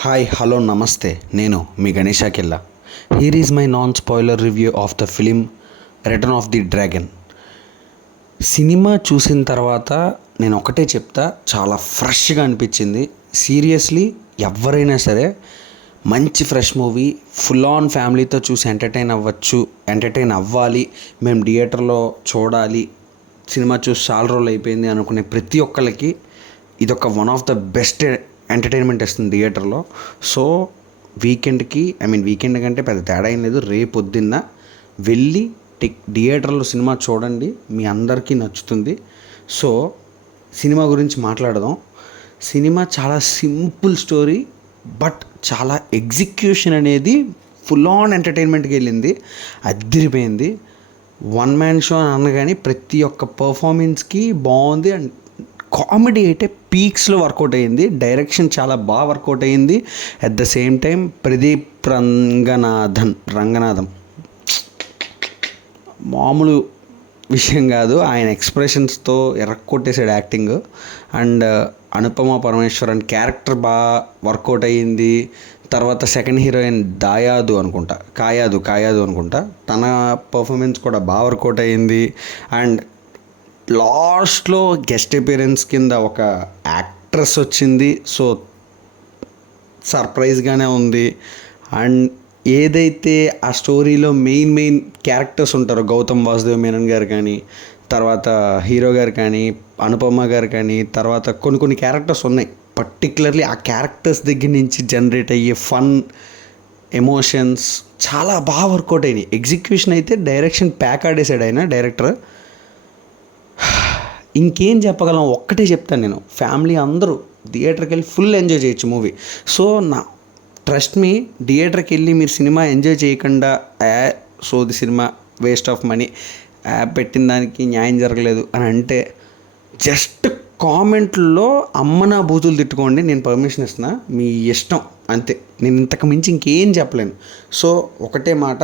Hi hello నమస్తే, నేను మీ Ganesh Killa. Here is my non spoiler review of the film Return of the Dragon. సినిమా చూసిన తర్వాత నేను ఒకటే చెప్తా, చాలా ఫ్రెష్గా అనిపించింది. సీరియస్లీ ఎవరైనా సరే మంచి ఫ్రెష్ మూవీ, ఫుల్ ఆన్ ఫ్యామిలీతో చూసి ఎంటర్టైన్ అవ్వాలి, మేము థియేటర్లో చూడాలి, సినిమా చూసి చాలా రోజులు అయిపోయింది అనుకునే ప్రతి ఒక్కరికి ఇదొక one of the best entertainment ఇస్తుంది థియేటర్లో. సో వీకెండ్ కంటే పెద్ద తేడా ఏం లేదు, రేపు పొద్దున్న వెళ్ళి థియేటర్లో సినిమా చూడండి, మీ అందరికీ నచ్చుతుంది. సో సినిమా గురించి మాట్లాడదాం. సినిమా చాలా సింపుల్ స్టోరీ, బట్ చాలా ఎగ్జిక్యూషన్ అనేది ఫుల్ ఆన్ ఎంటర్టైన్మెంట్కి వెళ్ళింది, అదిరిపోయింది. వన్ మ్యాన్ షో అని అనగానే ప్రతి ఒక్క పర్ఫార్మెన్స్కి బాగుంది. అండ్ కామెడీ అయితే పీక్స్లో వర్కౌట్ అయ్యింది, డైరెక్షన్ చాలా బాగా వర్కౌట్ అయ్యింది. At the same time Pradeep Ranganathan మామూలు విషయం కాదు, ఆయన ఎక్స్ప్రెషన్స్తో ఎర్రకొట్టేసాడు acting. And Anupama Parameswaran character బాగా వర్కౌట్ అయ్యింది. తర్వాత సెకండ్ హీరోయిన్ కాయాదు అనుకుంటా, తన పర్ఫార్మెన్స్ కూడా బాగా వర్కౌట్ అయ్యింది. అండ్ లాస్ట్లో గెస్ట్ అపియరెన్స్ కింద ఒక యాక్ట్రెస్ వచ్చింది, సో సర్ప్రైజ్గానే ఉంది. అండ్ ఏదైతే ఆ స్టోరీలో మెయిన్ క్యారెక్టర్స్ ఉంటారో, గౌతమ్ వాసుదేవ్ మేనన్ గారు కానీ, తర్వాత హీరో గారు కానీ, అనుపమ గారు కానీ, తర్వాత కొన్ని క్యారెక్టర్స్ ఉన్నాయి. పర్టికులర్లీ ఆ క్యారెక్టర్స్ దగ్గర నుంచి జనరేట్ అయ్యే ఫన్, ఎమోషన్స్ చాలా బాగా వర్కౌట్ అయినాయి. ఎగ్జిక్యూషన్ అయితే డైరెక్షన్ ప్యాక్ ఆడేసాడు ఆయన డైరెక్టర్. ఇంకేం చెప్పగలం, ఒక్కటే చెప్తాను నేను, ఫ్యామిలీ అందరూ థియేటర్కి వెళ్ళి ఫుల్ ఎంజాయ్ చేయొచ్చు మూవీ. సో ట్రస్ట్ మీ, థియేటర్కి వెళ్ళి మీరు సినిమా ఎంజాయ్ చేయకుండా సోది సినిమా వేస్ట్ ఆఫ్ మనీ, పెట్టిన దానికి న్యాయం జరగలేదు అని అంటే జస్ట్ కామెంట్లో అమ్మ బూతులు తిట్టుకోండి, నేను పర్మిషన్ ఇస్తున్నా, మీ ఇష్టం అంతే. నేను ఇంతకు మించి ఇంకేం చెప్పలేను. సో ఒకటే మాట,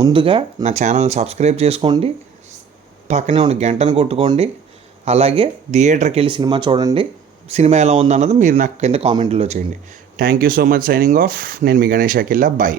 ముందుగా నా ఛానల్ని సబ్స్క్రైబ్ చేసుకోండి, పక్కనే ఉన్న గంటను కొట్టుకోండి, అలాగే థియేటర్కి వెళ్ళి సినిమా చూడండి. సినిమా ఎలా ఉందన్నది మీరు నాకు కింద కామెంట్లో చేయండి. Thank you so much. Signing off. నేను మీ గణేష్ కిల్లా. బాయ్.